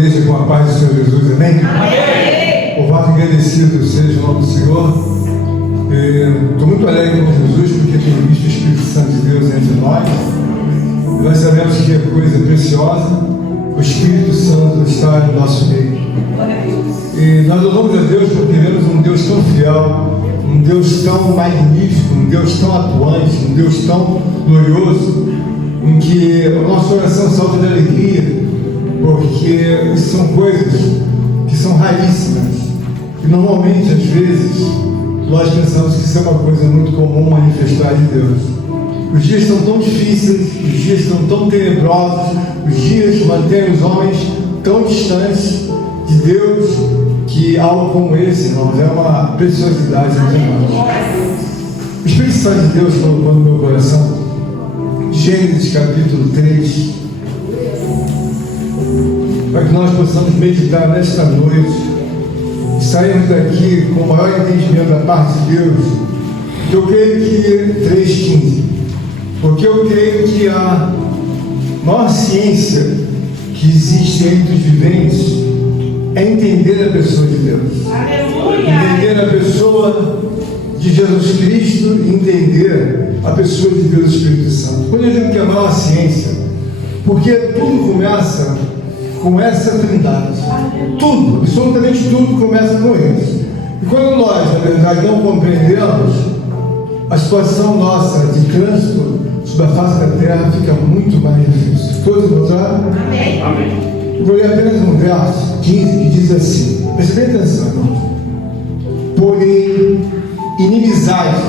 igreja com a paz do Senhor Jesus, amém? Amém! Louvado e agradecido seja o nome do Senhor. Estou muito alegre com Jesus porque tenho visto o Espírito Santo de Deus entre nós. E nós sabemos que é coisa preciosa. O Espírito Santo está no nosso meio. E nós louvamos a Deus porque vemos um Deus tão fiel, um Deus tão magnífico, um Deus tão atuante, um Deus tão glorioso, em que o nosso coração salta de alegria, porque são coisas que são raríssimas. E normalmente, às vezes, nós pensamos que isso é uma coisa muito comum manifestar de Deus. Os dias estão tão difíceis, os dias estão tão tenebrosos, os dias mantêm os homens tão distantes de Deus, que algo como esse, irmãos, é uma preciosidade entre nós. O Espírito Santo de Deus colocou no meu coração Gênesis capítulo 3, para que nós possamos meditar nesta noite e sairmos daqui com o maior entendimento da parte de Deus. Eu creio que 3,15, porque eu creio que a maior ciência que existe entre os viventes é entender a pessoa de Deus. Aleluia. Entender a pessoa de Jesus Cristo e entender a pessoa de Deus, Espírito Santo. Quando eu digo que é a maior ciência, porque tudo começa com essa trindade. Tudo, absolutamente tudo começa com isso. E quando nós, na verdade, não compreendemos, a situação nossa de trânsito sobre a face da terra fica muito mais difícil. Todos encontraram? Amém. Amém. Eu vou ler apenas um verso 15 que diz assim, preste bem atenção, irmão. Porém, inimizade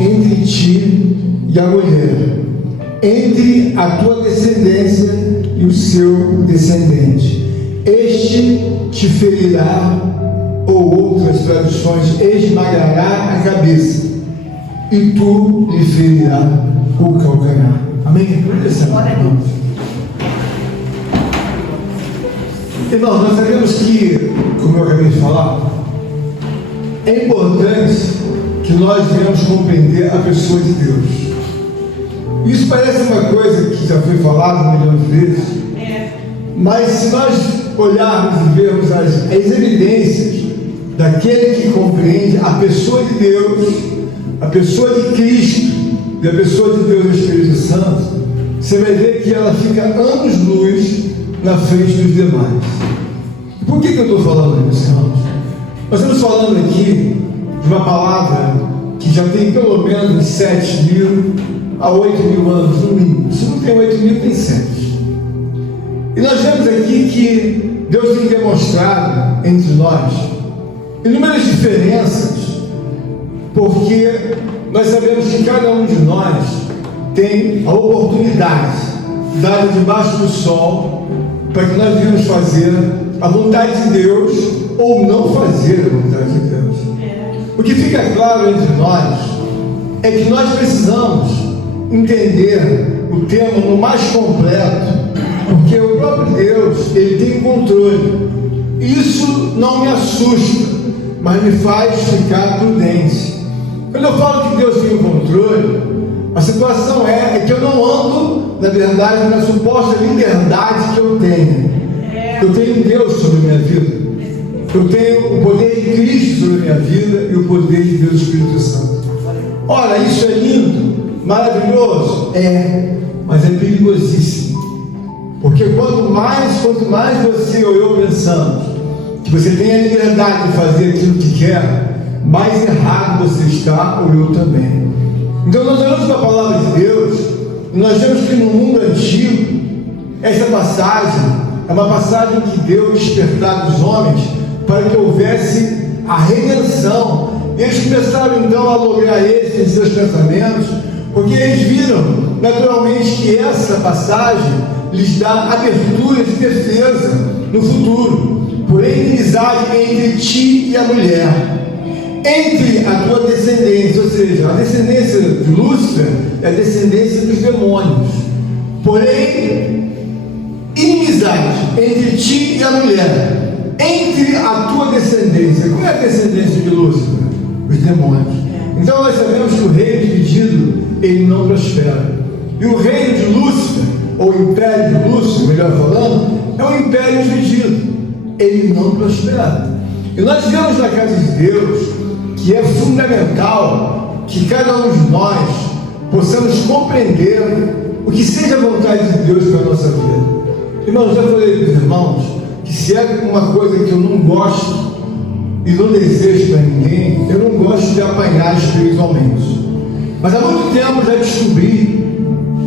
entre ti e a mulher, entre a tua descendência e o seu descendente. Este te ferirá, ou outras traduções, esmagará a cabeça, e tu lhe ferirá o calcanhar. Amém? Irmãos, nós sabemos que, como eu acabei de falar, é importante que nós venhamos compreender a pessoa de Deus. Isso parece uma coisa que já foi falada 1 milhão de vezes, mas se nós olharmos e vermos as evidências daquele que compreende a pessoa de Deus, a pessoa de Cristo e a pessoa de Deus, o Espírito Santo, você vai ver que ela fica anos-luz na frente dos demais. Por que eu estou falando isso, irmãos? Nós estamos falando aqui de uma palavra que já tem pelo menos 7.000 a 8.000 anos no mínimo. Se não tem 8.000, tem 7. E nós vemos aqui que Deus tem demonstrado entre nós inúmeras diferenças, porque nós sabemos que cada um de nós tem a oportunidade dada debaixo do sol para que nós venhamos fazer a vontade de Deus ou não fazer a vontade de Deus. O que fica claro entre nós é que nós precisamos entender o tema no mais completo, porque o próprio Deus, Ele tem controle. Isso não me assusta, mas me faz ficar prudente. Quando eu falo que Deus tem o controle, a situação é que eu não ando, na verdade, na suposta liberdade que eu tenho. Eu tenho Deus sobre a minha vida. Eu tenho o poder de Cristo sobre a minha vida e o poder de Deus, o Espírito Santo. Ora, isso é lindo, maravilhoso? É, mas é perigosíssimo. Porque quanto mais você ou eu pensamos que você tem a liberdade de fazer aquilo que quer, mais errado você está, ou eu também. Então nós olhamos para a palavra de Deus e nós vemos que no mundo antigo, essa passagem é uma passagem que Deus despertava os homens para que houvesse a redenção. Eles começaram então a lograr isso em seus pensamentos, porque eles viram naturalmente que essa passagem lhes dá abertura de defesa no futuro. Porém, inimizade entre ti e a mulher, entre a tua descendência, ou seja, a descendência de Lúcifer é a descendência dos demônios. Porém, inimizade entre ti e a mulher, entre a tua descendência. Qual é a descendência de Lúcifer? Os demônios. Então nós sabemos que o reino dividido, ele não prospera. E o reino de Lúcifer ou império de Lúcio, melhor falando, é um império dividido. Ele não prospera. E nós vemos na casa de Deus que é fundamental que cada um de nós possamos compreender o que seja a vontade de Deus para a nossa vida. Irmãos, já falei para os irmãos que se é uma coisa que eu não gosto e não desejo para ninguém, eu não gosto de apanhar espiritualmente. Mas há muito tempo já descobri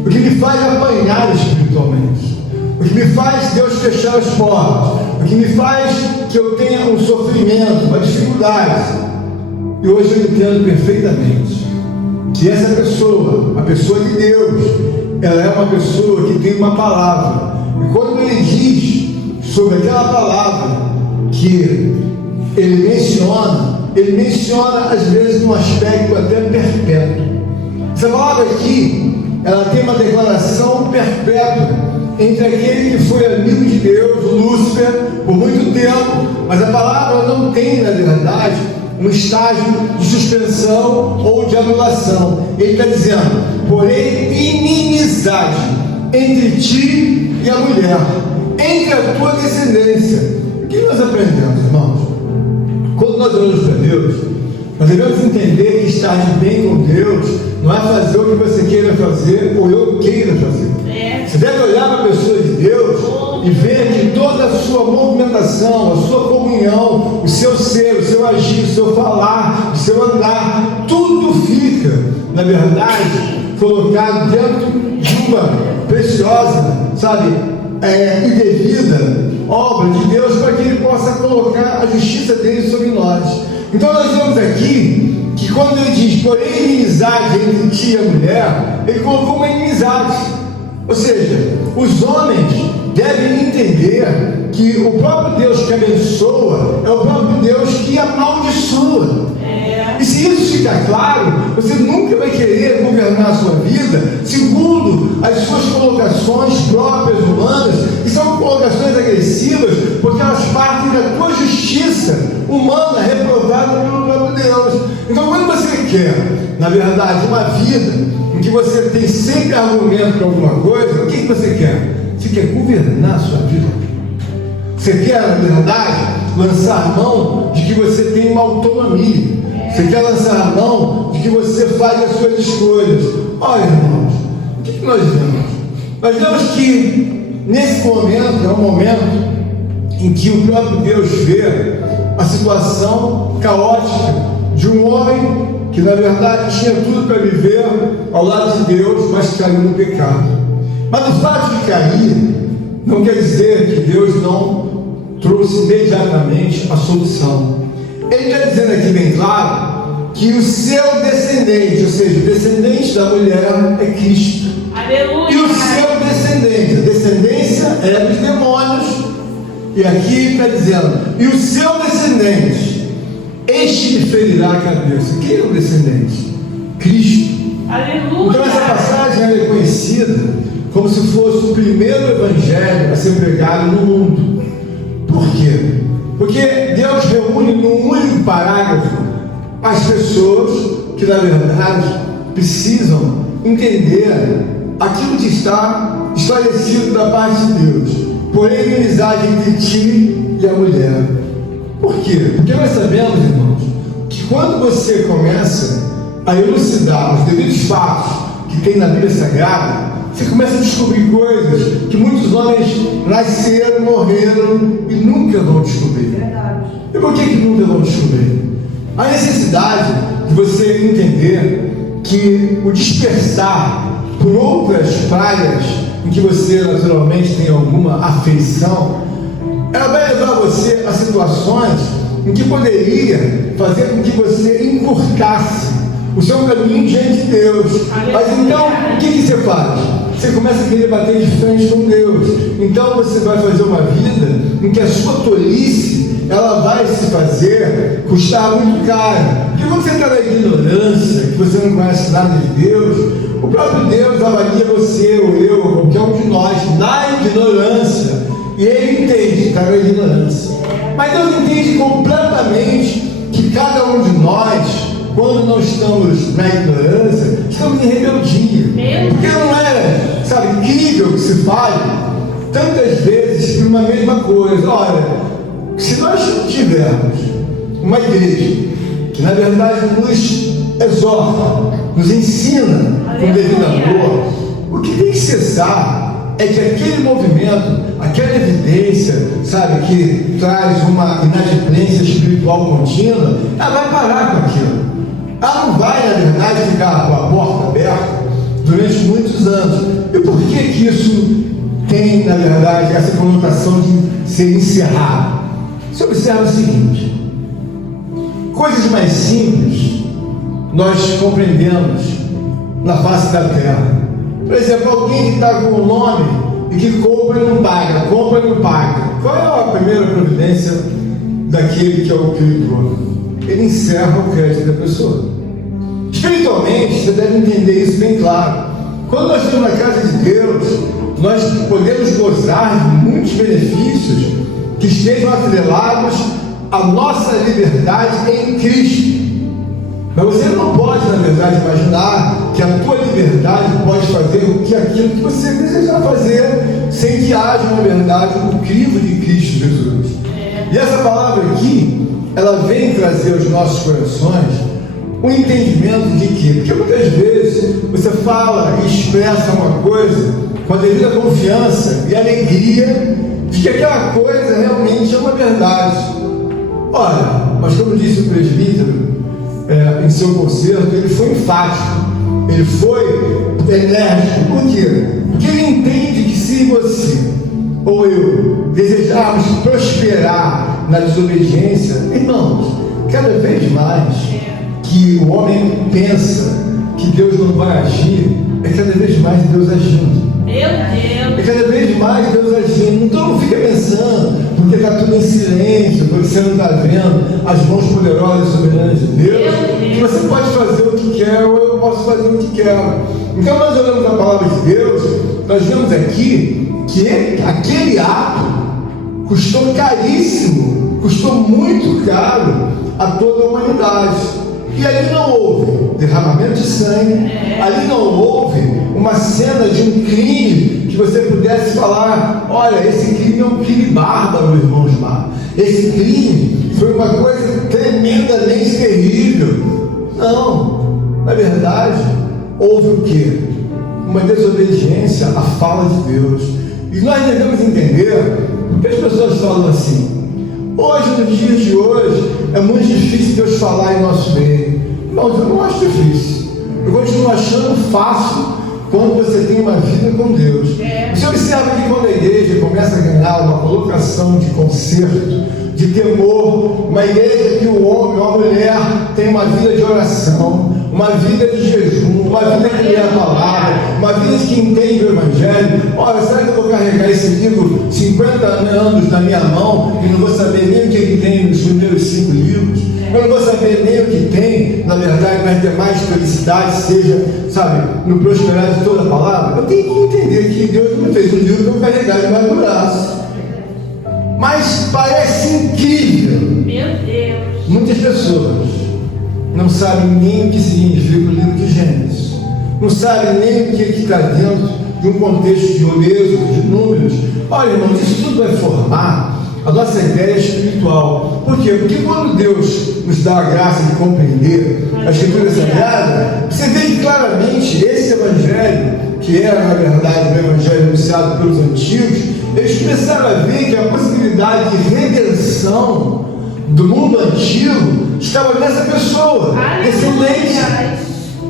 o que me faz apanhar espiritualmente, o que me faz Deus fechar as portas, o que me faz que eu tenha um sofrimento, uma dificuldade. E hoje eu entendo perfeitamente que essa pessoa, a pessoa de Deus, ela é uma pessoa que tem uma palavra. E quando ele diz sobre aquela palavra que ele menciona às vezes num aspecto até perpétuo. Essa palavra aqui, ela tem uma declaração perpétua entre aquele que foi amigo de Deus, Lúcifer, por muito tempo, mas a palavra não tem, na verdade, um estágio de suspensão ou de anulação. Ele está dizendo, porém, inimizade entre ti e a mulher, entre a tua descendência. O que nós aprendemos, irmãos? Quando nós olhamos para Deus, nós devemos entender que estar de bem com Deus não é fazer o que você queira fazer ou eu queira fazer. Você deve olhar para a pessoa de Deus e ver que toda a sua movimentação, a sua comunhão, o seu ser, o seu agir, o seu falar, o seu andar, tudo fica, na verdade, colocado dentro de uma preciosa, e devida obra de Deus para que Ele possa colocar a justiça dele sobre nós. Então nós vemos aqui que quando ele diz, porém, inimizade entre ti e a mulher, ele colocou uma inimizade. Ou seja, os homens devem entender que o próprio Deus que abençoa é o próprio Deus que amaldiçoa. E se isso ficar claro, você nunca vai querer governar a sua vida segundo as suas colocações próprias humanas, que são colocações agressivas, porque elas partem da tua justiça humana reprovada pelo próprio Deus. Então, quando você quer, na verdade, uma vida em que você tem sempre argumento para alguma coisa, o que você quer? Você quer governar a sua vida. Você quer, na verdade, lançar mão de que você tem uma autonomia. Você quer lançar a mão de que você faz as suas escolhas. Olha, irmãos, o que nós vemos? Nós vemos que nesse momento é um momento em que o próprio Deus vê a situação caótica de um homem que na verdade tinha tudo para viver ao lado de Deus, mas caiu no pecado. Mas o fato de cair não quer dizer que Deus não trouxe imediatamente a solução. Ele está dizendo aqui bem claro que o seu descendente, ou seja, o descendente da mulher é Cristo. Aleluia. E o seu descendente, a descendência é dos demônios. E aqui está dizendo, e o seu descendente, este lhe ferirá a cabeça. Quem é o descendente? Cristo. Aleluia. Então essa passagem é conhecida como se fosse o primeiro evangelho a ser pregado no mundo. Por quê? Porque Deus reúne num único parágrafo as pessoas que, na verdade, precisam entender aquilo que está esclarecido da parte de Deus. Porém, inimizade entre ti e a mulher. Por quê? Porque nós sabemos, irmãos, que quando você começa a elucidar os devidos fatos que tem na Bíblia Sagrada, você começa a descobrir coisas que muitos homens nasceram, morreram e nunca vão descobrir. Verdade. E por que nunca vão descobrir? A necessidade de você entender que o dispersar por outras praias em que você naturalmente tem alguma afeição, ela vai levar você a situações em que poderia fazer com que você encurtasse o seu caminho diante de Deus. Mas então, o que você faz? Você começa a querer bater de frente com Deus. Então você vai fazer uma vida em que a sua tolice, ela vai se fazer custar muito caro. Porque quando você está na ignorância, que você não conhece nada de Deus, o próprio Deus avalia você, ou eu, ou qualquer um de nós, na ignorância. E Ele entende que está na ignorância. Mas Deus entende completamente que cada um de nós quando não estamos na ignorância, estamos em rebeldia. Porque não é, sabe, incrível que se fale tantas vezes por uma mesma coisa. Olha, se nós tivermos uma igreja que na verdade nos exorta, nos ensina com devido amor, o que tem que cessar é que aquele movimento, aquela evidência, sabe, que traz uma inadimplência espiritual contínua, ela vai parar com aquilo. Ela não vai, na verdade, ficar com a porta aberta durante muitos anos. E por que isso tem, na verdade, essa conotação de ser encerrado? Você observa o seguinte: coisas mais simples nós compreendemos na face da terra. Por exemplo, alguém que está com um nome e que compra e não paga, compra e não paga. Qual é a primeira providência daquele que é o credor? Ele encerra o crédito da pessoa. Espiritualmente, você deve entender isso bem claro. Quando nós estamos na casa de Deus, nós podemos gozar de muitos benefícios que estejam atrelados à nossa liberdade em Cristo. Mas você não pode, na verdade, imaginar que a tua liberdade pode fazer o que aquilo que você desejar fazer, sem que haja, na verdade, o crivo de Cristo Jesus. E essa palavra aqui, ela vem trazer aos nossos corações um entendimento de quê? Porque muitas vezes você fala e expressa uma coisa com a devida confiança e alegria de que aquela coisa realmente é uma verdade. Olha, mas como disse o presbítero, em seu concerto, ele foi enfático, ele foi enérgico. Por quê? Porque ele entende que se você ou eu desejarmos prosperar na desobediência, irmãos, cada vez mais que o homem pensa que Deus não vai agir, é cada vez mais Deus agindo. Meu Deus! É cada vez mais Deus agindo. Então não fica pensando, porque está tudo em silêncio, porque você não está vendo as mãos poderosas e soberanas de Deus, que você pode fazer o que quer, ou eu posso fazer o que quero. Então nós olhamos a palavra de Deus, nós vemos aqui que aquele ato custou caríssimo, custou muito caro a toda a humanidade. E ali não houve derramamento de sangue, ali não houve uma cena de um crime que você pudesse falar: olha, esse crime é um crime bárbaro, irmãos lá. Esse crime foi uma coisa tremendamente terrível. Não, na verdade, houve o quê? Uma desobediência à fala de Deus. E nós devemos entender que as pessoas falam assim: hoje, nos dias de hoje, é muito difícil Deus falar em nosso meio. Não, eu não acho difícil. Eu continuo achando fácil quando você tem uma vida com Deus. Você observa que quando a igreja começa a ganhar uma colocação de conserto, de temor, uma igreja que o homem ou a mulher tem uma vida de oração, uma vida de jejum, uma vida que lê a palavra, uma vida que entende o Evangelho. Olha, será que eu vou carregar esse livro 50 anos na minha mão e não vou saber nem o que ele tem nos primeiros 5 livros? Eu não vou saber nem o que tem, na verdade, mas ter mais felicidade, seja, sabe, no prosperar de toda a palavra? Eu tenho que entender que Deus me fez um livro para eu carregar debaixo do braço. Mas parece incrível. Meu Deus. Muitas pessoas não sabem nem o que significa o livro de Gênesis, não sabem nem o que está dentro de um contexto de Êxodo, de Números. Olha, irmãos, isso tudo vai formar a nossa ideia espiritual. Por quê? Porque quando Deus nos dá a graça de compreender a Escritura Sagrada, você vê que claramente esse Evangelho, que era na verdade o Evangelho anunciado pelos antigos, eles começaram a ver que a possibilidade de redenção do mundo antigo estava nessa pessoa, descendente.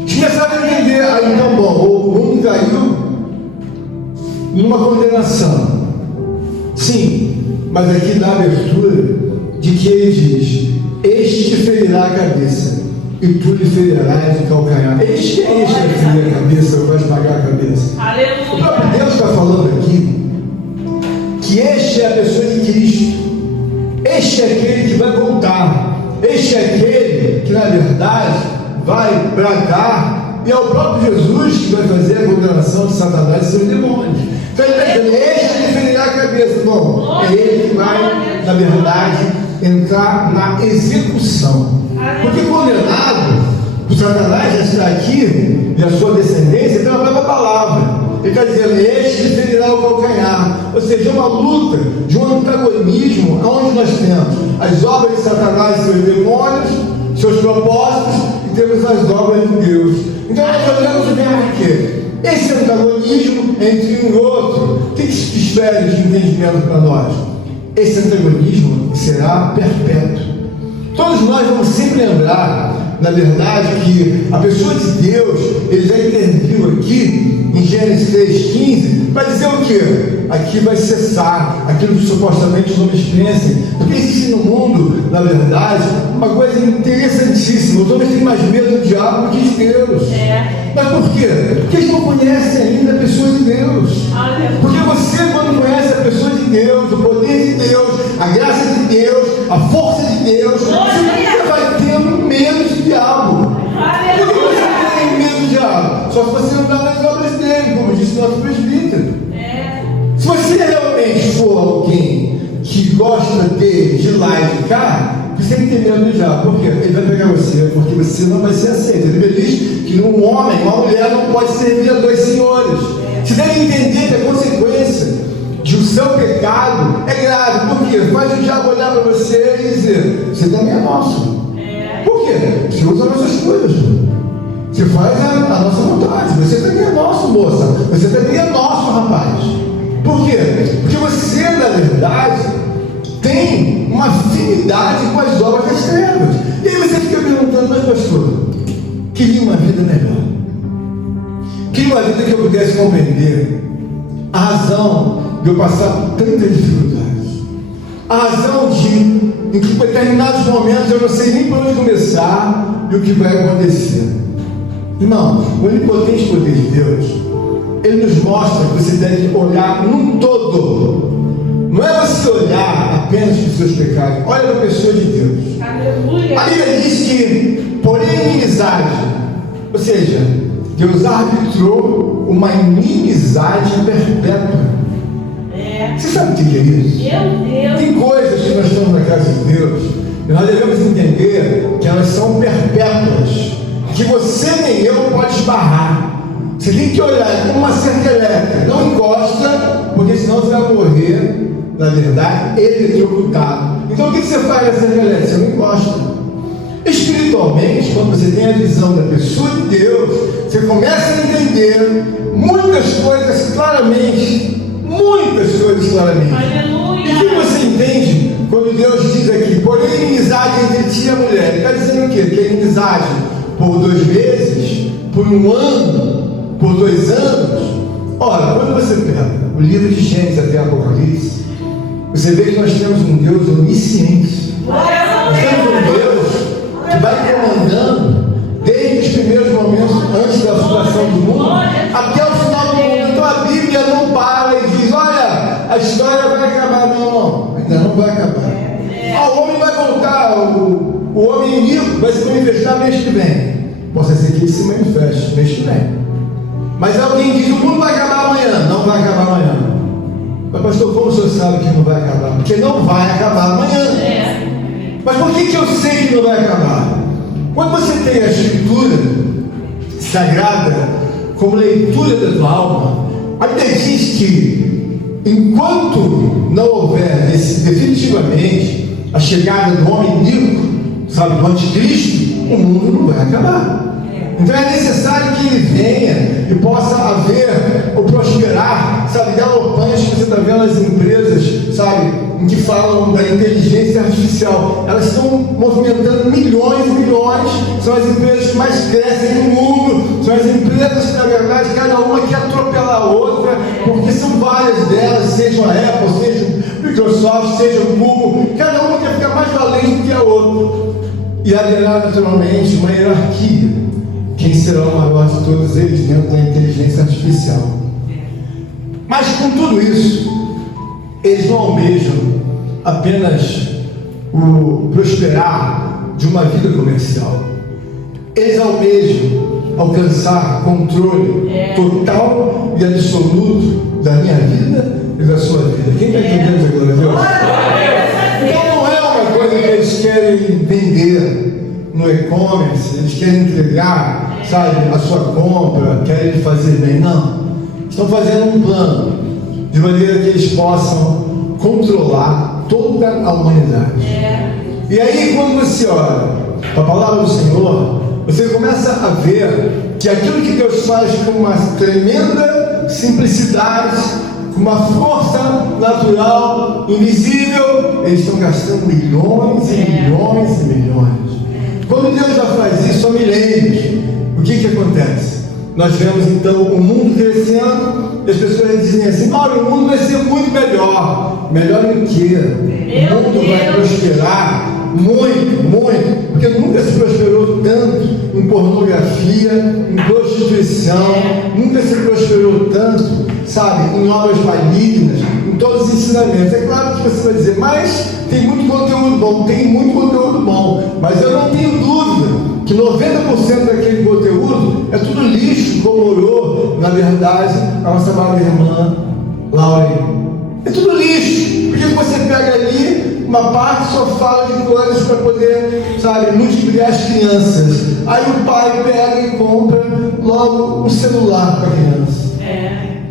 Eles começaram a entender: aí então, bom, o mundo caiu numa condenação. Sim, mas aqui dá a abertura de que ele diz: este te ferirá a cabeça e tu lhe ferirás o calcanhar. Este é este que ferir a cabeça, eu vou esmagar a cabeça. Aleluia. O próprio Deus está falando aqui que este é a pessoa de Cristo, este é aquele que vai voltar, este é aquele que na verdade vai bradar, e é o próprio Jesus que vai fazer a condenação de Satanás e seus demônios. Então ele está dizendo: este lhe ferirá a cabeça. Bom, é ele que vai, na verdade, entrar na execução. Porque condenado O Satanás já está aqui, e a sua descendência trabalha a palavra. Ele está dizendo, este lhe ferirá o calcanhar. Ou seja, é uma luta de um antagonismo, onde nós temos as obras de Satanás, seus demônios, seus propósitos, e temos as obras de Deus. Então nós olhamos e vemos o quê? Esse antagonismo entre um e outro. O que se espera de entendimento para nós? Esse antagonismo será perpétuo. Todos nós vamos sempre lembrar, na verdade, que a pessoa de Deus, ele já interviu aqui em Gênesis 3,15, para dizer o quê? Aqui vai cessar aquilo que supostamente os homens pensam, porque existe no mundo, na verdade, uma coisa interessantíssima. Os homens têm mais medo do diabo do que de Deus. Mas por quê? Porque eles não conhecem ainda a pessoa de Deus. Porque você, quando conhece a pessoa de Deus, o poder de Deus, a graça de Deus, a força de Deus, você nunca vai ter medo do diabo. Por que você tem medo do diabo? Só se você não está nas obras dele, como disse o nosso presbítero. Se você realmente for alguém que gosta dele de lá e de cá, você tem que ter medo do diabo. Por quê? Ele vai pegar você, porque você não vai ser aceito. Ele diz que um homem, uma mulher não pode servir a dois senhores. Você deve entender que a consequência do seu pecado é grave. Por quê? Faz o diabo olhar para você e dizer, você também é nosso. Por quê? Você usa nossas coisas. Você faz a nossa vontade. Você também é nosso, moça. Você também é nosso, rapaz. Por quê? Porque você, na verdade, tem uma afinidade com as obras das trevas. E aí você fica perguntando, mas pastor, queria uma vida melhor. Queria uma vida que eu pudesse compreender a razão de eu passar por tantas dificuldades. A razão de, em que em determinados momentos eu não sei nem por onde começar e o que vai acontecer. Irmão, o onipotente poder de Deus, ele nos mostra que você deve olhar num todo. Não é você olhar apenas para os seus pecados. Olha para a pessoa de Deus. Aleluia. A Bíblia diz que, porém, inimizade, ou seja, Deus arbitrou uma inimizade perpétua. Você sabe o que é isso? Meu Deus. Tem coisas que nós estamos na casa de Deus e nós devemos entender que elas são perpétuas, que você nem eu pode esbarrar. Você tem que olhar como uma cerca elétrica. Não encosta, porque senão você vai morrer, na verdade, eletrocutado. Então o que você faz na cerca elétrica? Você não encosta. Espiritualmente, quando você tem a visão da pessoa de Deus, você começa a entender muitas coisas claramente. Muitas coisas claramente. Aleluia. E o que você entende quando Deus diz aqui, porém inimizade entre ti e a mulher? Ele está dizendo o quê? Que é inimizade por 2 meses, por 1 ano, por 2 anos. Ora, quando você pega o livro de Gênesis até Apocalipse, você vê que nós temos um Deus onisciente. Nós temos um Deus que vai comandando desde os primeiros momentos antes da fundação do mundo até o final do mundo. Então a Bíblia não para e diz, olha, a história vai acabar. Não, ainda não vai acabar. O homem vai voltar, o homem iníquo vai se manifestar mês que vem. Possa ser que ele se manifeste mês que vem. Mas alguém diz, o mundo vai acabar amanhã. Não vai acabar amanhã. Mas pastor, como o senhor sabe que não vai acabar? Porque não vai acabar amanhã. Mas por que eu sei que não vai acabar? Quando você tem a Escritura Sagrada como leitura da tua alma, a Bíblia diz que enquanto não houver definitivamente a chegada do homem iníquo, sabe, do anticristo, o mundo não vai acabar. Então é necessário que ele venha e possa haver ou prosperar, sabe, galopante que você está vendo as empresas, sabe, em que falam da inteligência artificial. Elas estão movimentando milhões e milhões, são as empresas que mais crescem no mundo, são as empresas que, na verdade, cada uma quer atropelar a outra, porque são várias delas, sejam a Apple, seja o Microsoft, seja o Google, cada uma quer ficar mais valente do que a outra. E haverá, naturalmente, uma hierarquia. Quem será o maior de todos eles dentro da inteligência artificial? Mas com tudo isso, eles não almejam apenas o prosperar de uma vida comercial. Eles almejam alcançar controle total e absoluto da minha vida e da sua vida. Quem está entendendo essa glória a Deus? Então não é uma coisa que eles querem vender no no e-commerce, eles querem entregar, sabe, a sua compra, querem fazer bem. Não. Estão fazendo um plano de maneira que eles possam controlar toda a humanidade. E aí, quando você olha para a palavra do Senhor, você começa a ver que aquilo que Deus faz com uma tremenda simplicidade, com uma força natural, invisível, eles estão gastando milhões e milhões e milhões. Quando Deus já faz isso há milênios, o que acontece? Nós vemos então o mundo crescendo e as pessoas dizem assim: Mauro, o mundo vai ser muito melhor. Melhor em quê? O mundo vai prosperar muito, muito, porque nunca se prosperou tanto em pornografia, em prostituição, nunca se prosperou tanto, sabe, em obras malignas, em todos os ensinamentos. É claro que você vai dizer, mas tem muito conteúdo bom, tem muito conteúdo bom, mas eu não tenho dúvida que 90% daquele conteúdo é tudo lixo, como orou, na verdade, a nossa amada irmã Laura. É tudo lixo, porque você pega ali uma parte, só fala de coisas para poder, sabe, multiplicar as crianças. Aí o pai pega e compra logo um celular para a criança.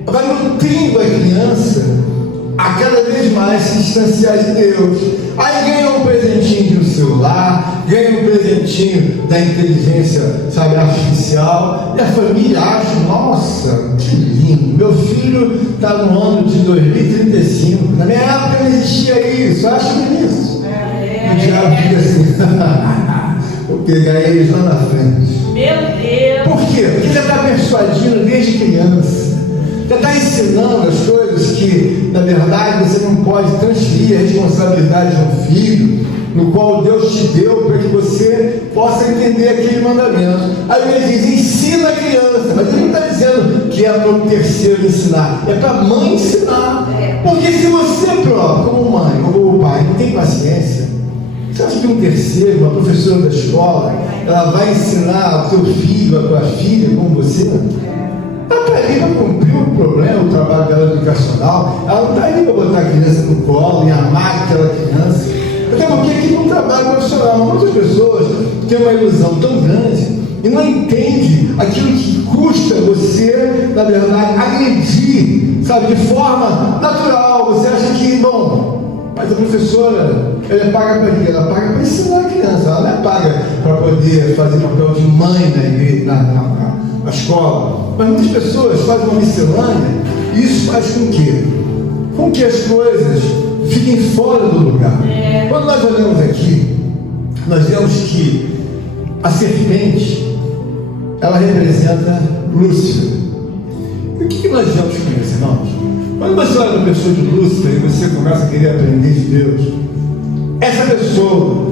Vai nutrindo a criança a cada vez mais se distanciar de Deus. Aí ganha um presentinho de um celular, ganha um presentinho da inteligência, sabe, artificial, e a família acha, nossa, que lindo, meu filho está no ano de 2035, na minha época não existia isso, acho isso. O diabo fica assim, vou pegar eles lá na frente. Meu Deus! Por quê? Porque já está persuadindo desde criança. Já está ensinando as coisas que, na verdade, você não pode transferir a responsabilidade de um filho, no qual Deus te deu para que você possa entender aquele mandamento. Aí ele diz, ensina a criança, mas ele não está dizendo que é para o terceiro ensinar, é para a mãe ensinar. Porque se você próprio, como mãe, como pai, não tem paciência, você acha que um terceiro, uma professora da escola, ela vai ensinar o teu filho, a tua filha, como você? Ela está ali para cumprir o problema, o trabalho dela educacional. Ela não está ali para botar a criança no colo e amar aquela criança. Até porque aqui não trabalho profissional. Muitas pessoas têm uma ilusão tão grande e não entendem aquilo que custa você, na verdade, agredir, sabe, de forma natural. Você acha que, bom, mas a professora, ela é paga para quê? Ela paga para ensinar a criança. Ela não é paga para poder fazer papel de mãe na igreja, na escola. Mas muitas pessoas fazem uma miscelânea e isso faz com quê? Com que as coisas fiquem fora do lugar. Quando nós olhamos aqui, nós vemos que a serpente, ela representa Lúcifer. E o que nós vemos com isso, irmãos? Quando você olha para a pessoa de Lúcifer e você começa a querer aprender de Deus, essa pessoa,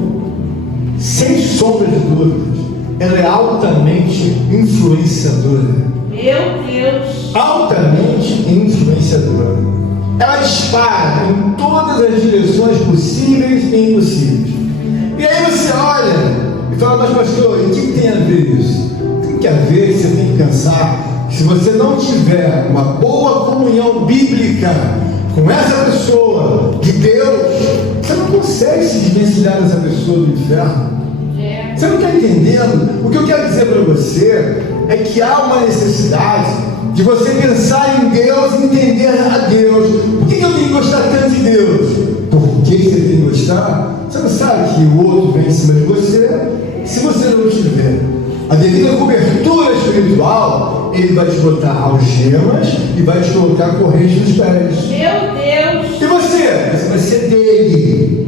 sem sombra de dúvidas, ela é altamente influenciadora. Meu Deus! Altamente influenciadora. Ela dispara em todas as direções possíveis e impossíveis. E aí você olha e fala, mas pastor, o que tem a ver isso? Tem que haver, você tem que pensar, que se você não tiver uma boa comunhão bíblica com essa pessoa de Deus, você não consegue se desvencilhar dessa pessoa do inferno. Você não está entendendo? O que eu quero dizer para você é que há uma necessidade de você pensar em Deus e entender a Deus. Por que eu tenho que gostar tanto de Deus? Por que você tem que gostar? Você não sabe que o outro vem em cima de você? Se você não tiver a devida cobertura espiritual, ele vai te botar algemas e vai te colocar corrente nos pés. Meu Deus! E você vai ser dele.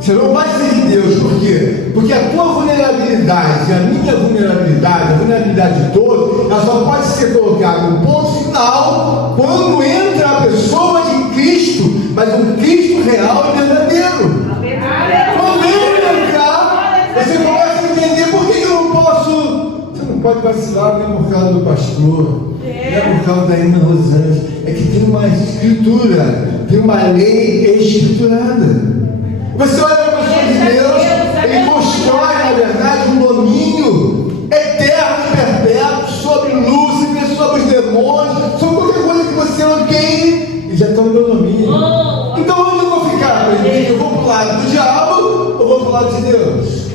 Você não vai ser de Deus, por quê? Porque a tua vulnerabilidade, a minha vulnerabilidade, a vulnerabilidade de todos, ela só pode ser colocada no ponto final quando entra a pessoa de Cristo, mas um Cristo real e verdadeiro. Quando ele entrar, você começa a entender por que eu não posso. Você não pode vacilar nem por causa do pastor, nem por causa da irmã Rosângela. É que tem uma escritura, tem uma lei escriturada. Você olha para a pessoa de Deus, ele constrói, na verdade, um domínio eterno e perpétuo sobre Lúcifer, sobre os demônios, sobre qualquer coisa que você odeie, e já está no meu domínio. Então onde eu vou ficar? Eu vou para o lado do diabo ou vou para o lado de Deus?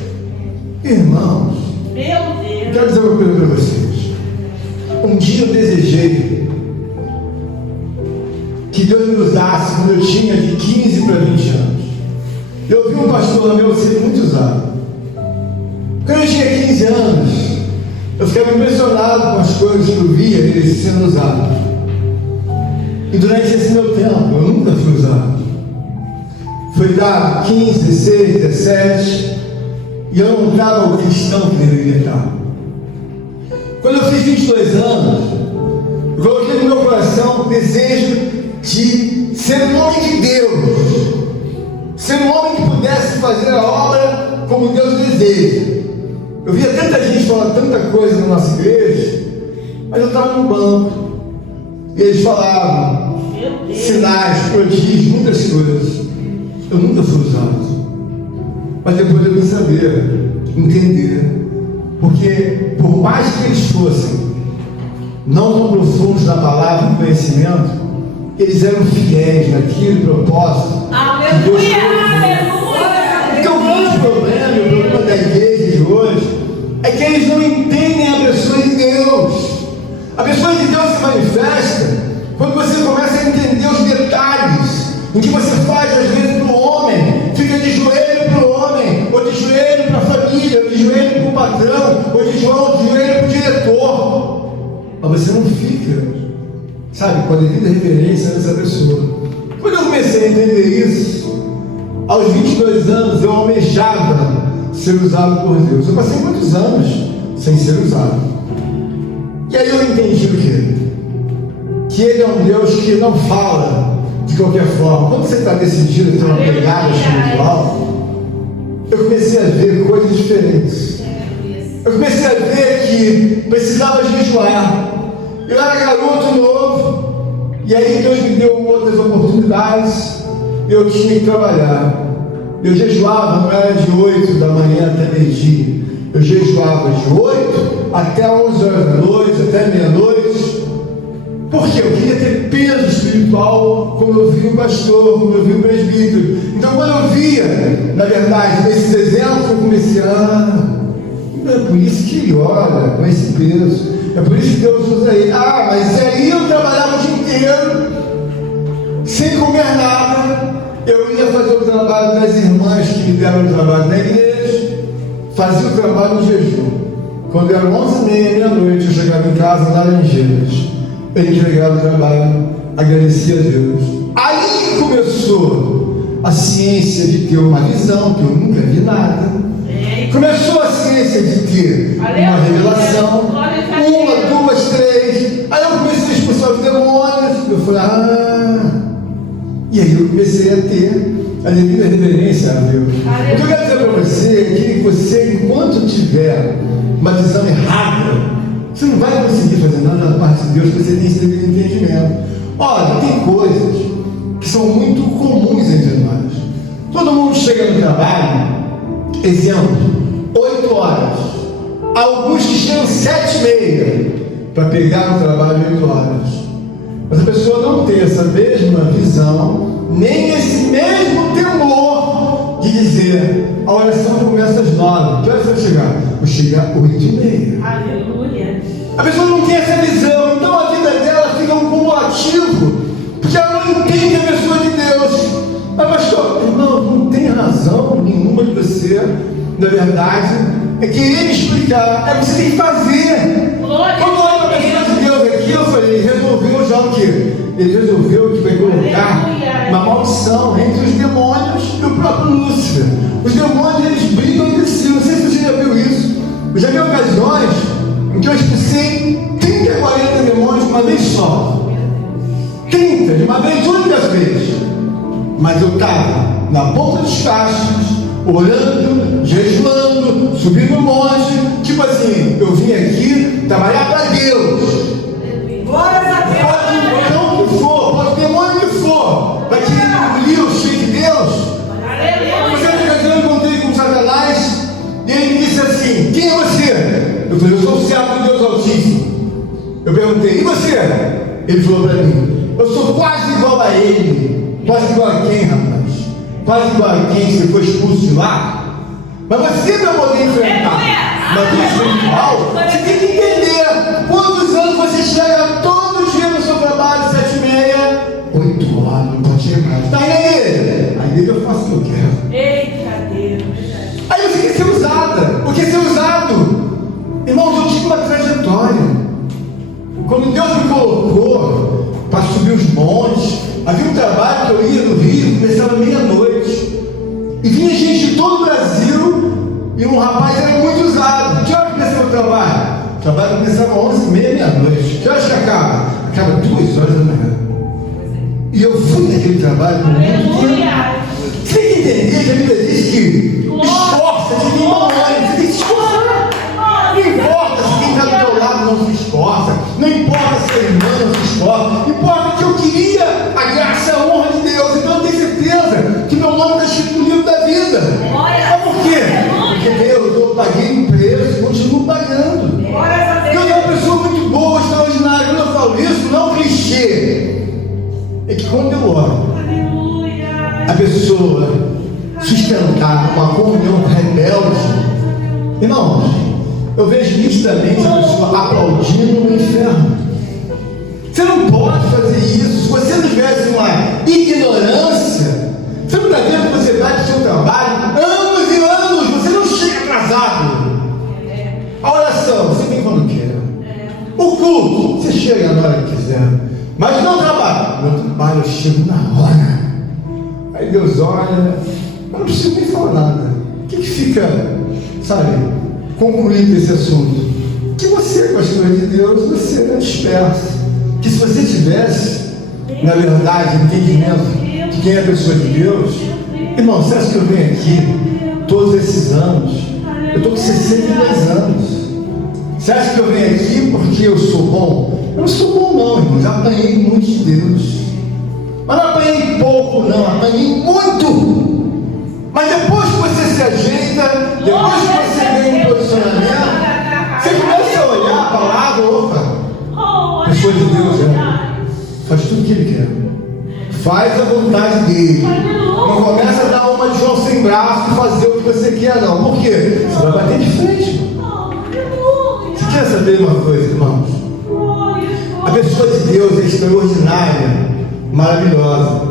Irmãos, Meu Deus. quero dizer uma coisa para vocês. Um dia eu desejei que Deus me usasse quando eu tinha de 15 para 20 anos. Eu vi um pastor meu ser muito usado. Quando eu tinha 15 anos, eu ficava impressionado com as coisas que eu via ele sendo usado. E durante esse meu tempo, eu nunca fui usado. Foi dar 15, 16, 17, e eu não estava o cristão que deveria estar. Quando eu fiz 22 anos, eu coloquei no meu coração o desejo de ser um homem de Deus. Ser um homem que pudesse fazer a obra como Deus deseja. Eu via tanta gente falar tanta coisa na nossa igreja, mas eu estava no banco. E eles falavam sinais, prodígios, muitas coisas. Eu nunca fui usado. Mas depois eu vim saber, entender. Porque por mais que eles fossem não tão profundos na palavra e conhecimento, eles eram fiéis naquele propósito. Aleluia, aleluia. Então o grande problema da igreja de hoje é que eles não entendem a pessoa de Deus. A pessoa de Deus se manifesta quando você começa a entender os detalhes em que você faz às vezes para o homem, fica de joelho para o homem, ou de joelho para a família, ou de joelho para o patrão, ou de joelho para o diretor. Mas você não fica, sabe, com a devida reverência nessa pessoa. Quando eu comecei a entender isso, aos 22 anos eu almejava ser usado por Deus. Eu passei muitos anos sem ser usado. E aí eu entendi o quê? Que Ele é um Deus que não fala de qualquer forma. Quando você está decidido a ter uma pegada espiritual, eu comecei a ver coisas diferentes. Eu comecei a ver que precisava jejuar. Eu era garoto novo, e aí Deus me deu outras oportunidades, eu tinha que trabalhar. Eu jejuava, não era de 8 da manhã até meio-dia. Eu jejuava de 8 até 11 horas da noite, até meia-noite. Porque eu queria ter peso espiritual, como eu vi o pastor, como eu vi o presbítero. Então, quando eu via, na verdade, esses exemplos, eu comecei é por isso que ele olha com esse peso. É por isso que Deus usa ele. Mas aí eu trabalhava o dia inteiro, sem comer nada. Eu ia fazer o trabalho das irmãs que me deram o trabalho na igreja, fazia o trabalho no jejum. Quando era 11h30, meia-noite, eu chegava em casa, Laranjeiras. Eu entregava o trabalho, agradecia a Deus. Aí começou a ciência de ter uma visão, que eu nunca vi nada. Começou a ciência de ter uma revelação, 1, 2, 3. Aí eu comecei a expulsar os demônios. Eu falei, e aí eu comecei a ter a devida reverência a Deus. O que eu quero dizer para você é que você, enquanto tiver uma visão errada, você não vai conseguir fazer nada da parte de Deus, porque você tem esse devido entendimento. Olha, tem coisas que são muito comuns entre nós. Todo mundo chega no trabalho, exemplo, 8 horas. Alguns que chegam 7h30 para pegar no trabalho 8 horas. Mas a pessoa não tem essa mesma visão, nem esse mesmo temor de dizer, a oração começa às 9. Que hora você vai chegar? Vou chegar às 8h30. Aleluia. A pessoa não tem essa visão, então a vida dela fica um cumulativo, porque ela não entende a pessoa de Deus. Mas pastor, irmão, não tem razão nenhuma de você, na verdade, é querer me explicar, é você tem que fazer. Quando olha para a pessoa de Deus aqui, eu falei, ele resolveu já o quê? Ele resolveu que vai colocar uma maldição entre os demônios e o próprio Lúcifer. Os demônios, eles brigam entre si, não sei se você já viu isso. Eu já vi ocasiões em que eu expulsei 30, 40 demônios de uma vez só. 30, de uma vez, única vez. Mas eu estava na ponta dos cachos, orando, jejuando, subindo no monte. Tipo assim, eu vim aqui trabalhar para Deus. Glória a Deus. Pode não que for, pode demônio que for, para que engolir o filho de Deus. Você eu encontrei com Satanás e ele me disse assim: quem é você? Eu falei, eu sou o servo de Deus Altíssimo. Eu perguntei, e você? Ele falou para mim, eu sou quase igual a ele. Quase igual a quem, rapaz? Quase igual a quem você foi expulso de lá? Mas você, para poder enfrentar uma vida espiritual, você tem que entender quantos anos você chega todo dia no seu trabalho, 7h30, 8 horas, não pode chegar. Está aí na igreja. A igreja eu faço o que eu quero. Eita Deus. Aí você quer ser usada. Porque ser usado, irmãos, eu tive uma trajetória. Quando Deus me colocou para subir os montes, havia um trabalho que eu ia no Rio, começava meia-noite. E vinha gente de todo o Brasil, e um rapaz era muito usado. Que hora começava o trabalho? O trabalho começava às 11h30, meia-noite. Que horas que acaba? Acaba 2 horas da manhã. E eu fui naquele trabalho por muito tempo. Você tem que entender que a Bíblia diz que esforça-te, que não olha, você tem que se esforçar. Não importa se quem está do teu lado não se esforça, não importa se a irmã não se esforça, importa que eu queria a graça e a honra de Deus. Então eu tenho certeza que meu nome está escrito no livro da vida. Mas por quê? Porque Deus, eu paguei um preço e continuo pagando. Deus é uma pessoa muito boa, extraordinária. Quando eu falo isso, não é um clichê. É que quando eu oro, a pessoa sustentar uma comunhão rebelde, irmãos, eu vejo nitidamente a pessoa aplaudindo no inferno. Você não pode fazer isso. Se você não tivesse uma ignorância, você não está vendo que você vai para o seu trabalho anos e anos, você não chega atrasado. A oração, você vem quando quer. O culto, você chega na hora que quiser. Mas não trabalho. Meu trabalho eu chego na hora. Aí Deus olha, eu não preciso nem falar nada. O que fica, sabe, concluído esse assunto? Que você, com a história de Deus, você é disperso. Que se você tivesse, na verdade, entendimento de quem é a pessoa de Deus, irmão, você acha que eu venho aqui todos esses anos? Eu estou com 62 anos. Você acha que eu venho aqui porque eu sou bom? Eu não sou bom não, irmão. Já apanhei muito de Deus. Mas não apanhei pouco não, apanhei muito. Mas depois que você se ajeita, depois que você vem no posicionamento, você começa a olhar a palavra, opa, pessoa de Deus, faz tudo o que Ele quer. Faz a vontade dEle. Não começa a dar uma de João sem braço e fazer o que você quer não. Por quê? Você vai bater de frente. Você quer saber uma coisa, irmãos? A pessoa de Deus é extraordinária, maravilhosa.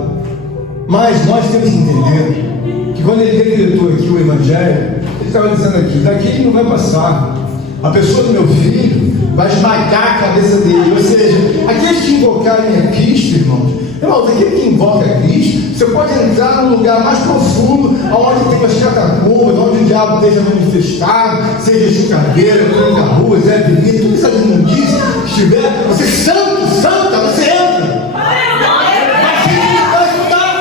Mas nós temos que entender que quando Ele decretou aqui o Evangelho, Ele estava dizendo aqui, daqui Ele não vai passar. A pessoa do meu filho vai esmagar a cabeça dele. Ou seja, aqueles que invocarem a Cristo, irmãos, aquele que invoca a Cristo, você pode entrar no lugar mais profundo, onde tem as catacumbas, onde o diabo esteja manifestado, seja chucadeira, tranca rua, Zé Benito, tudo isso ali não diz, estiver, você santo, santa, você entra. Mas você vai estudar.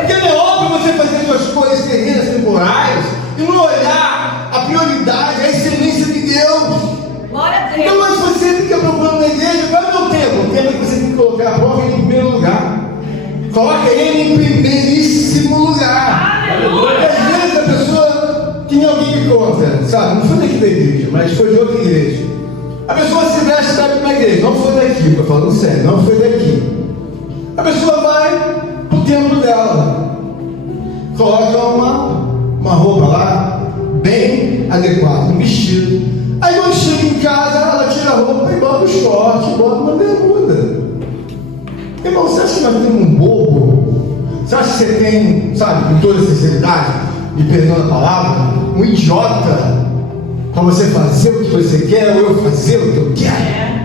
Porque não é óbvio você fazer suas coisas terrenas, temporais, e não olhar a prioridade, a excelência de Deus. Então, mas você fica procurando na igreja, qual é o meu tempo? O tempo é que você tem que colocar a boca em primeiro lugar. Coloca ele em primeiríssimo lugar. Porque às vezes a pessoa tem alguém que conta, sabe? Não foi daqui da igreja, mas foi de outra igreja. A pessoa se veste para uma igreja, não foi daqui, estou falando sério, não foi daqui. A pessoa vai para o templo dela, coloca uma roupa lá, bem adequada, um vestido. Aí quando chega em casa, ela tira a roupa e bota o short, bota uma bermuda. Irmão, você acha que nós temos um bobo? Você acha que você tem, sabe, com toda sinceridade, me perdoando a palavra, um idiota para você fazer o que você quer ou eu fazer o que eu quero?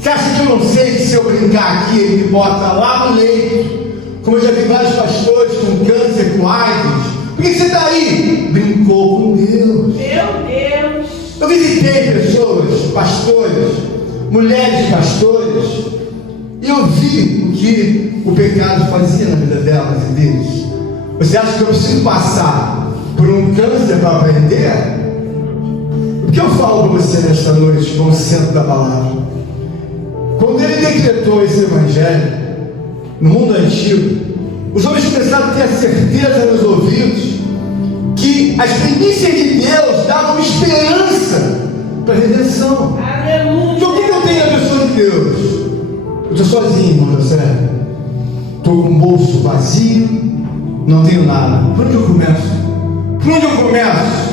Você acha que eu não sei que se eu brincar aqui, ele me bota lá no leito, como eu já vi vários pastores com câncer, com AIDS? Por que você está aí? Brincou com Deus. Meu Deus. Eu visitei pessoas, pastores, mulheres pastores, e eu vi o que o pecado fazia na vida delas e deles. Você acha que eu preciso passar por um câncer para aprender? O que eu falo para você nesta noite, como centro da palavra? Quando Ele decretou esse Evangelho, no mundo antigo, os homens começaram a ter a certeza nos ouvidos que as primícias de Deus davam esperança para a redenção. Aleluia. Então o que eu tenho na pessoa de Deus? Eu estou sozinho, irmão, sério. Estou com o bolso vazio, não tenho nada. Por onde eu começo? Por onde eu começo?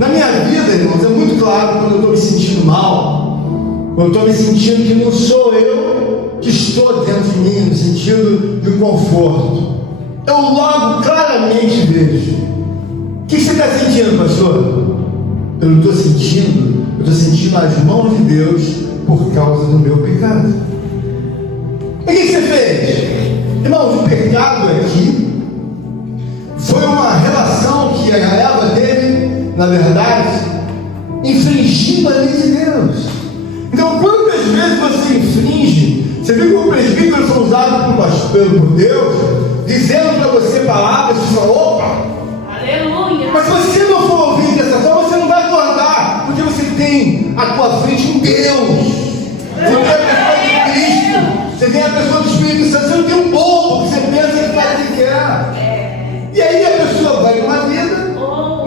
Na minha vida, irmãos, é muito claro quando eu estou me sentindo mal, quando eu estou me sentindo que não sou eu que estou dentro de mim, no sentido de um conforto. Eu logo claramente vejo. O que você está sentindo, pastor? Eu não estou sentindo, eu estou sentindo as mãos de Deus por causa do meu pecado. E o que você fez? Irmãos, o pecado aqui foi uma relação que a Eva teve, na verdade, infringindo a lei de Deus. Então, quantas vezes você infringe? Você viu que o presbítero foi usado por Deus, dizendo para você palavras, você fala, opa! Aleluia! Mas se você não for ouvir dessa forma, você não vai acordar, porque você tem à tua frente um Deus. Você tem a pessoa de Cristo, você tem a pessoa do Espírito Santo, você não tem um bobo que você pensa que faz o que quer. E aí a pessoa vai numa vida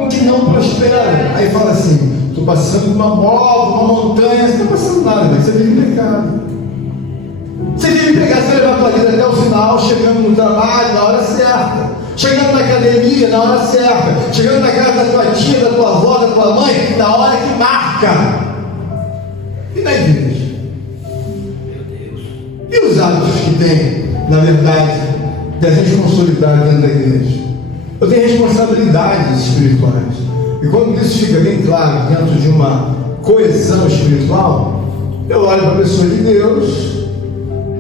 em que não prospera. Aí fala assim, estou passando por uma prova, uma montanha, você não está passando nada, você vive em pecado. Você vive em pecado, você levar a tua vida até o final, chegando no trabalho na hora certa, chegando na academia na hora certa, chegando na casa da tua tia, da tua avó, da tua mãe, na hora que marca. E na igreja? E os hábitos que tem, na verdade, da gente consolidar dentro da igreja? Eu tenho responsabilidades espirituais. E quando isso fica bem claro dentro de uma coesão espiritual, eu olho para a pessoa de Deus,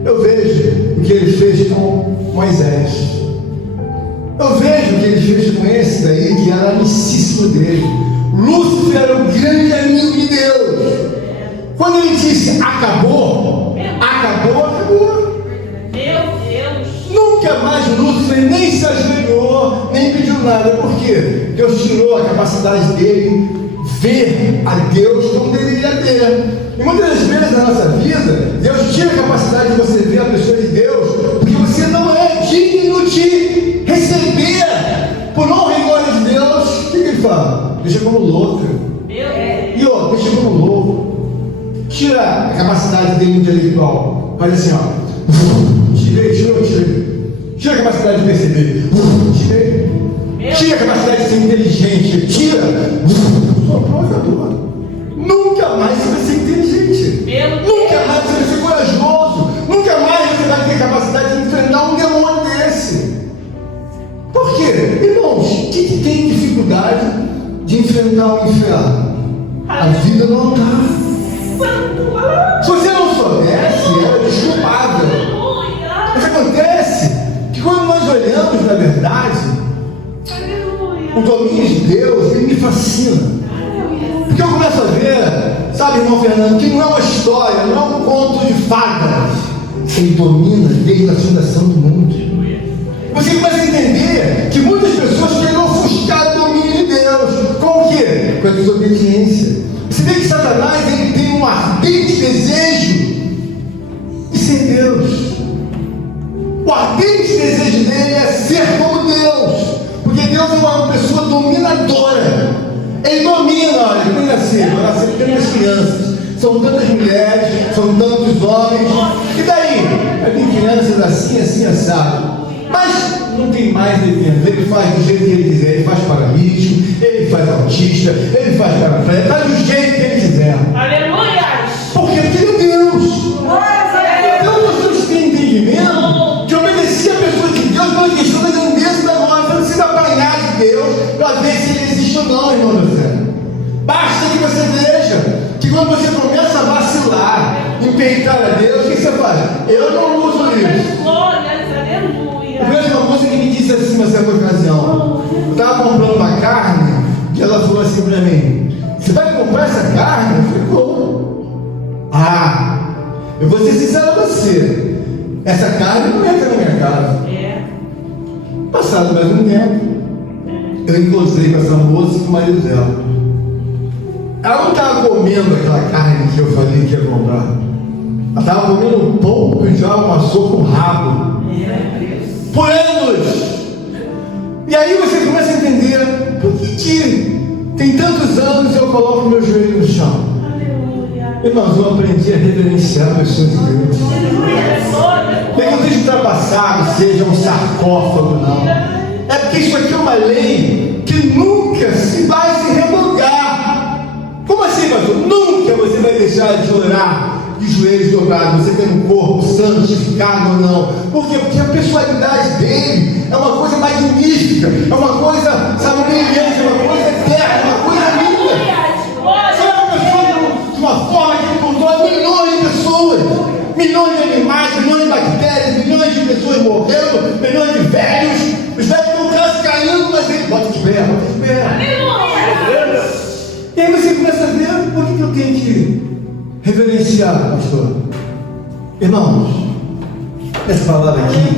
eu vejo o que ele fez com Moisés. Eu vejo o que ele fez com esse daí, que era amicíssimo dele. Lúcifer era o grande amigo de Deus. Quando ele disse acabou, acabou, acabou. Meu Deus! Nunca mais Lúcifer nem se ajoelhou, nem pediu nada. Por quê? Deus tirou a capacidade dele ver a Deus como deveria ter. E muitas vezes na nossa vida, Deus tira a capacidade de você ver a pessoa de Deus, porque você não é digno de receber por honra e glória de Deus. O que ele fala? Deixa como louca. E ó, deixa como louco. Tira a capacidade dele intelectual. Faz assim, ó. Tirei. Tira a capacidade de perceber. Tirei. Tira a capacidade de ser inteligente. Tira. Soprou, acabou. Nunca mais você vai ser inteligente. Nunca mais você vai ser corajoso. Nunca mais você vai ter capacidade de enfrentar um demônio desse. Por quê? Irmãos, quem tem dificuldade de enfrentar o inferno? A vida no altar. Se você não soubesse, era desculpável. Mas acontece que quando nós olhamos, na verdade, o domínio de Deus, ele me fascina. Porque eu começo a ver, sabe, irmão Fernando, que não é uma história, não é um conto de fadas. Ele domina desde a fundação do mundo. Você começa a entender que muitas pessoas querem ofuscar o domínio de Deus. Com o quê? Com a desobediência. Você vê que Satanás ele tem um ardente desejo de ser Deus. O ardente desejo dele é ser como Deus. Porque Deus é uma pessoa dominadora. Ele domina, olha, ele nasceu tantas crianças, são tantas mulheres, são tantos homens. E daí? Tem crianças assim, assado. Mas não tem mais defesa. Ele faz do jeito que ele quiser. Ele faz paralítico, ele faz autista, ele faz paraplégico, faz do jeito que ele quiser. Aleluia! Por quê? Porque ele é Deus. Então nós temos entendimento que obedecer a pessoa de Deus não é questão da grandeza da nós. Você não precisa apanhar de Deus para ver se ele existe ou não, irmão do céu. Basta que você veja que quando você começa a vacilar, empeitar a Deus, o que você faz? Eu não uso isso. Glórias, aleluia! Eu vejo uma moça que me disse assim uma certa ocasião. Eu estava comprando uma carne e ela falou assim para mim: você vai comprar essa carne? Eu falei: como? Eu vou ser sincero a você, essa carne não entra na minha casa. Passado mais um tempo, eu encontrei com essa moça e com o marido dela. Ela não estava comendo aquela carne que eu falei que ia comprar. Ela estava comendo um pão que o diabo amassou com rabo. Por anos. E aí você começa a entender por que tem tantos anos eu coloco meu joelho no chão. Irmãos, eu aprendi a reverenciar pessoas de Deus. Nem que seja ultrapassado, seja um sarcófago, não. É porque isso aqui é uma lei que nunca se vai se revogar. Como assim, pastor? Nunca você vai deixar de orar de joelhos dobrados, você tem um corpo santificado ou não. Por quê? Porque a personalidade dele é uma coisa magnífica, é uma coisa, sabe, brilhante, é uma coisa eterna, uma coisa linda. Sabe uma pessoa de uma forma que controla milhões de pessoas, milhões de animais, milhões de bactérias, milhões de pessoas morrendo, milhões de velhos, os velhos estão quase caindo, mas ele bota de pé, bota de pé. E aí você começa a ver, por que eu tenho que reverenciar, pastor? Irmãos, essa palavra aqui,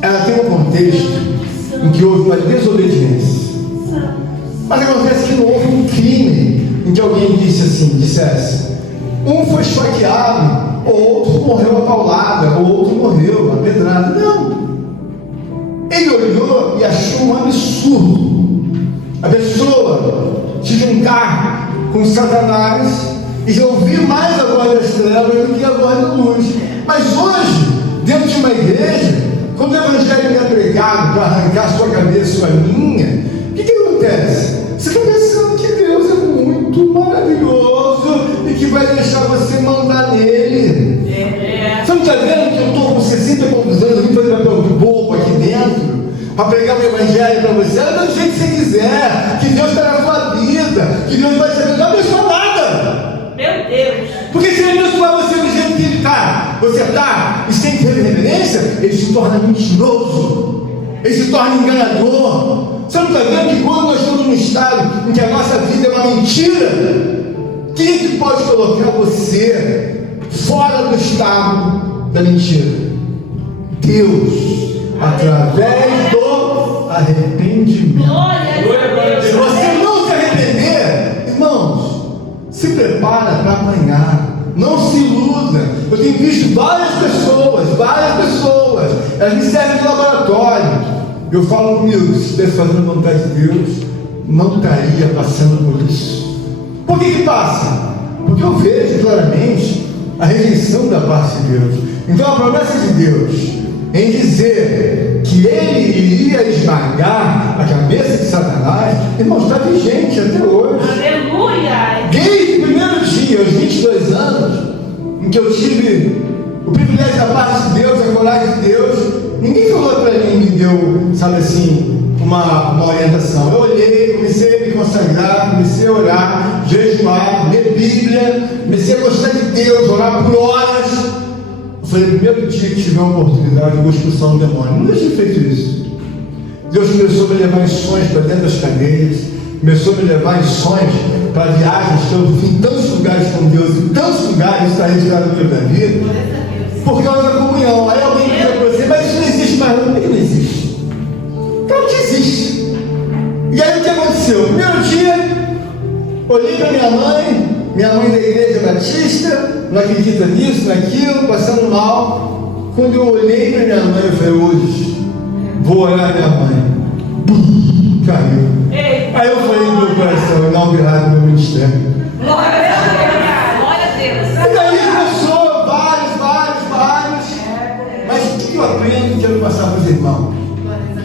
ela tem um contexto em que houve uma desobediência. Mas acontece que não houve um crime em que alguém dissesse, um foi esfaqueado, ou outro morreu a paulada, ou outro morreu a pedrada. Não. Ele olhou e achou um absurdo a pessoa se juntar com Satanás e ouvir mais a voz das trevas do que a voz da luz. Mas hoje, dentro de uma igreja, quando o evangelho é pregado para arrancar sua cabeça, sua linha, o que acontece? Você está pensando que Deus é muito maravilhoso e que vai deixar você mandar nele. Você não está vendo que eu estou com 60 e poucos anos, vim fazer papel de bobo aqui dentro para pregar o evangelho para você? Anda do jeito que você quiser, que Deus está na sua vida, que Deus vai te abençoar. Não abençoa nada. Meu Deus. Porque se ele abençoar você do jeito que ele está, você está, e sem ter reverência, ele se torna mentiroso, ele se torna enganador. Você não está vendo que quando nós estamos num estado em que a nossa vida é uma mentira, quem é que pode colocar você fora do estado da mentira? Deus, através do arrependimento. Se você não se arrepender, irmãos, se prepara para apanhar. Não se iluda. Eu tenho visto várias pessoas, elas me servem de laboratório. Eu falo comigo, se estivesse fazendo a vontade de Deus, não estaria passando por isso. Por que passa? Porque eu vejo claramente a rejeição da parte de Deus. Então a promessa de Deus em dizer que ele iria esmagar a cabeça de Satanás, irmão, está vigente até hoje. Aleluia! Desde o primeiro dia, aos 22 anos, em que eu tive o privilégio da parte de Deus, a coragem de Deus, ninguém falou para mim, me deu, sabe assim, uma orientação. Eu olhei, comecei a me consagrar, comecei a orar, jejuar, ler Bíblia, comecei a gostar de Deus, orar por horas. Eu falei, no primeiro dia que tiver uma oportunidade, eu vou expulsar um demônio. Não deixe de feito isso. Deus começou a me levar em sonhos para dentro das cadeias, começou a me levar em sonhos para viagens que eu fui em tantos lugares com Deus, em tantos lugares, está registrado no livro da vida, por causa da comunhão. Aí alguém diz para você, mas isso não existe mais. Não, não existe. Claro que existe. E aí o que aconteceu? Primeiro dia, olhei para minha mãe da igreja batista, não acredita nisso, naquilo, passando mal. Quando eu olhei para minha mãe, eu falei, hoje vou orar minha mãe. Caiu. Aí eu falei no meu coração, inaugurado meu ministério. Glória a Deus. E daí começou vários. Mas o que eu aprendo que eu vou passar para os irmãos?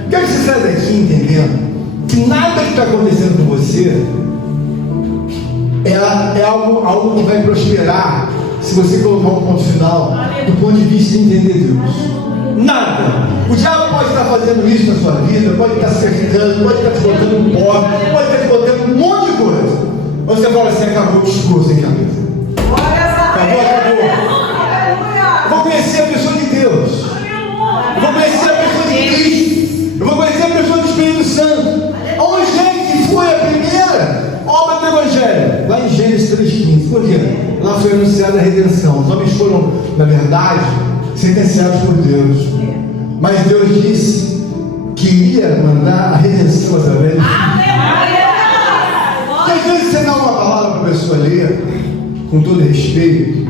Quero que você saia daqui entendendo que nada que está acontecendo com você é algo que vai prosperar se você colocar um ponto final do ponto de vista de entender Deus. Nada. O diabo pode estar fazendo isso na sua vida, pode estar cercando, pode estar te botando pobre, pode estar te botando um monte de coisa. Você fala assim, acabou o discurso, hein, cabeça? Acabou. Eu vou conhecer a pessoa de Deus. Eu vou conhecer a pessoa de Cristo. Eu vou conhecer a pessoa do Espírito Santo. Onde é que foi a primeira obra do Evangelho? Lá em Gênesis 3,15. Por quê? Lá foi anunciada a redenção. Os homens foram, na verdade, sentenciados por Deus. Mas Deus disse que iria mandar a redenção através de Porque às vezes você dá uma palavra para a pessoa ler, com todo respeito,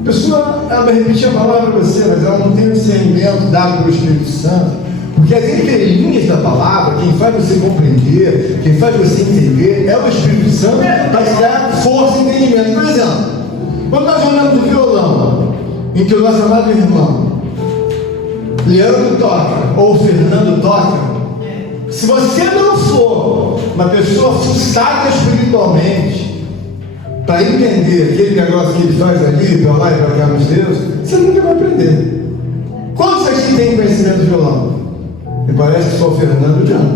a pessoa ela vai repetir a palavra para você, mas ela não tem o discernimento dado pelo Espírito Santo. Porque as entrelinhas da palavra, quem faz você compreender, quem faz você entender, é o Espírito Santo para te dar força e entendimento. Por exemplo, quando nós olhamos do violão, em que o nosso amado irmão Leandro toca, ou Fernando toca, Se você não for uma pessoa fuçada espiritualmente, para entender aquele negócio que ele faz ali, para lá e para cá nos deus, você nunca vai aprender. Quantos aqui têm conhecimento de violão? Me parece que só o Fernando e o Jean.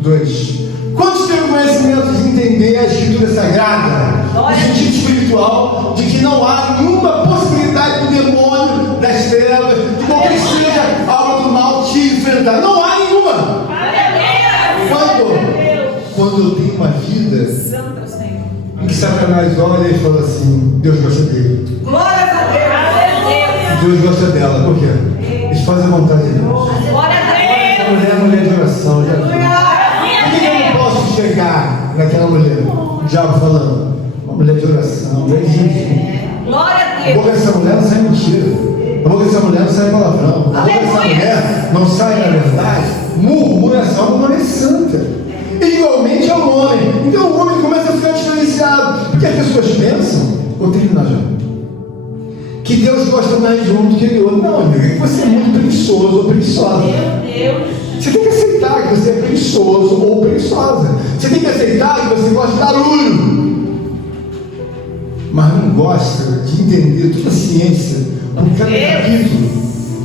2. Quantos têm o conhecimento de entender a Escritura Sagrada, no sentido espiritual, de que não há nenhuma possibilidade do demônio, das trevas, de qualquer que seja algo do mal te enfrentar? Não há nenhuma! Quando eu tenho uma vida em que Satanás olha e fala assim, Deus gosta dele. Glória a Deus. Deus gosta dela, por quê? Eles fazem a vontade de Deus. Glória a Deus. A mulher é mulher de oração, já viu? Por que eu não posso chegar naquela mulher? O diabo falando, uma mulher de oração, mulher de jejum. Glória a A Deus. boca dessa mulher não sai mentira. A boca dessa mulher não sai palavrão. A boca dessa mulher não sai, na verdade, murmuração, uma mulher santa. Igualmente ao homem. Então o homem começa a ficar diferenciado. Porque as pessoas pensam, vou terminar já, que Deus gosta mais de um do que de outro. Não, amigo, é que você é muito preguiçoso ou preguiçosa. Meu Deus. Você tem que aceitar que você é preguiçoso ou preguiçosa. Você tem que aceitar que você gosta de barulho, mas não gosta de entender toda a ciência por cada capítulo,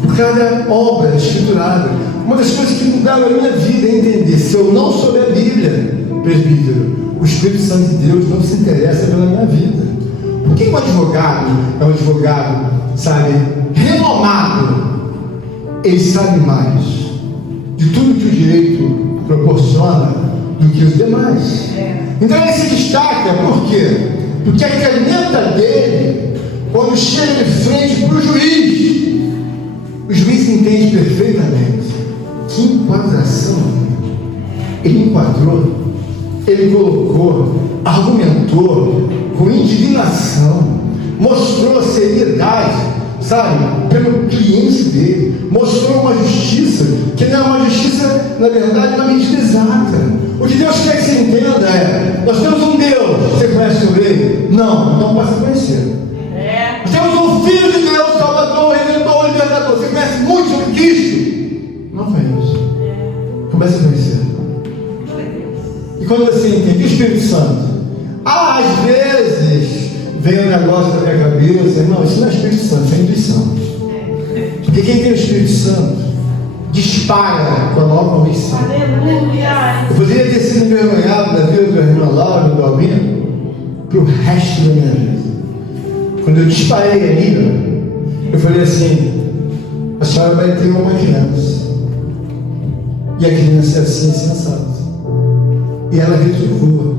por cada obra escriturada. Uma das coisas que mudaram a minha vida é entender: se eu não souber a Bíblia, presbítero, o Espírito Santo de Deus não se interessa pela minha vida. Por que um advogado é um advogado, sabe, renomado? Ele sabe mais de tudo que o direito proporciona do que os demais. Então ele se destaca, por quê? Porque a caneta dele, quando chega de frente para o juiz entende perfeitamente que enquadração ele enquadrou, ele colocou, argumentou com indignação, mostrou seriedade, sabe, pelo cliente dele, mostrou uma justiça que não é uma justiça, na verdade, uma medida exata. O que Deus quer que você entenda é: nós temos um Deus. Você conhece sobre ele? Não passa a conhecer. Nós temos um Filho de Deus, Salvador, Redentor, Libertador. Você conhece muito sobre Cristo? Não conhece. Comece a conhecer. E quando você entende o Espírito Santo, às vezes vem um negócio na minha cabeça: não, isso não é Espírito Santo, isso é intuição. Porque quem tem o Espírito Santo dispara com a maior convicção. Aleluia. Eu poderia ter sido envergonhado da vida do irmão Laura e do Albino para o resto da minha vida. Quando eu disparei ali, eu falei assim: a senhora vai ter uma criança, e a criança é assim, sensata. E ela retrucou.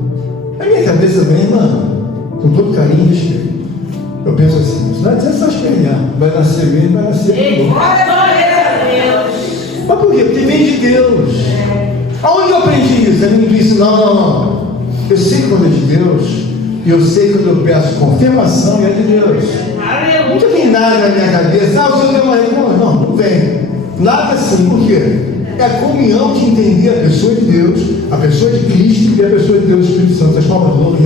Na minha cabeça vem, irmã, com todo carinho e respeito, eu penso assim: isso não é dizer só espernear, vai nascer bem, vai nascer bem. Glória a Deus. Mas por quê? Porque vem de Deus. Aonde eu aprendi isso? A mim disse: não. Eu sei quando é de Deus, e eu sei quando eu peço confirmação, e é de Deus. Aleluia. Nunca vem nada na minha cabeça: o Senhor deu uma. Não vem. Nada assim. Por quê? É a comunhão de entender a pessoa de Deus, a pessoa de Cristo e a pessoa de Deus, o Espírito Santo. As palmas do outro.